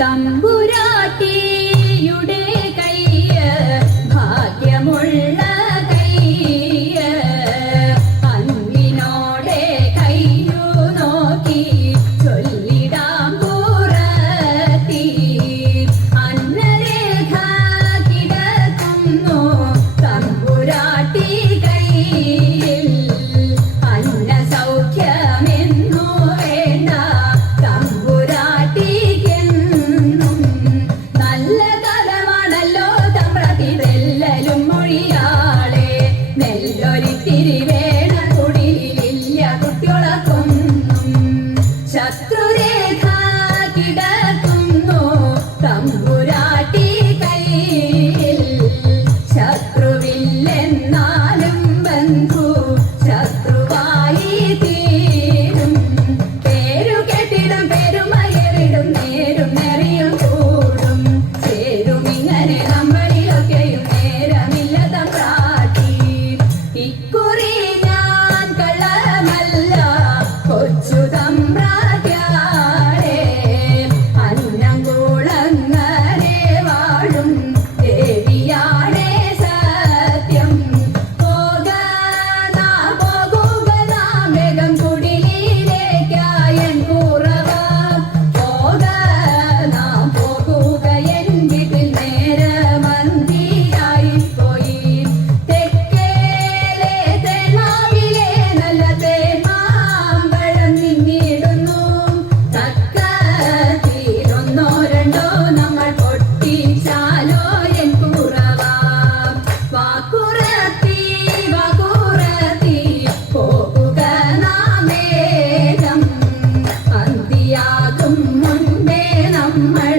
തമ്പുരാട്ടിയുടെ കയ്യ ഭാഗ്യമുള്ള കയ്യ അന്വിനോടെ കയ്യു നോക്കി ചൊല്ലിടാം പുറത്തി അന്നരേഖ കിടക്കുന്നു തമ്പുരാട്ടി കയ്യിൽ അന്ന സൗഖ്യമെന്നു വേണ്ട തമ്പുരാട്ടിക്കെന്നും നല്ല കാലമാണല്ലോ തമ്പ്രതിതെല്ലലും മൊഴിയാളെ നെല്ലൊരിത്തിരി വേണ കുടിലില്ല കുട്ടികളൊക്കൊന്നും ശത്രുരേഖ കിടക്കുന്നു തമ്പുരാട്ടി കയ്യിൽ ശത്രുവില്ലെന്നാലും ബന്ധു ശത്രുവായി തീരും പേരു കെട്ടിടും പെരുമയറിടും നേരും നെറിയും കൂടും ചേരും ഇങ്ങനെ നമ്മളിലൊക്കെയും നേരമില്ല തമ്പ്രാട്ടി ഇക്കുറി ഞാൻ കള്ളമല്ല കൊച്ചു തമ്പ്രാട്യാളെ അന്നം കുളങ്ങരെ വാഴും ദേവിയാണേ സത്യം പോകുക നാം വേഗം കുടിലിലേക്കായൻ കുറവ പോകുക നാം പോകുക എൻ വീട്ടിൽ നേരമന്തിയായി പോയി തെക്കേലെ തേനാവിലെ നല്ല തേമാമ്പഴം നിന്നിടുന്നു തക്ക തീരൊന്നോ രണ്ടോ നമ്മൾ പൊട്ടിച്ചാലോ എൻ കുറവ വാക്കുറത്തി പോകുക നാം വേഗം അന്തിയാകും മുൻപേ നമ്മൾ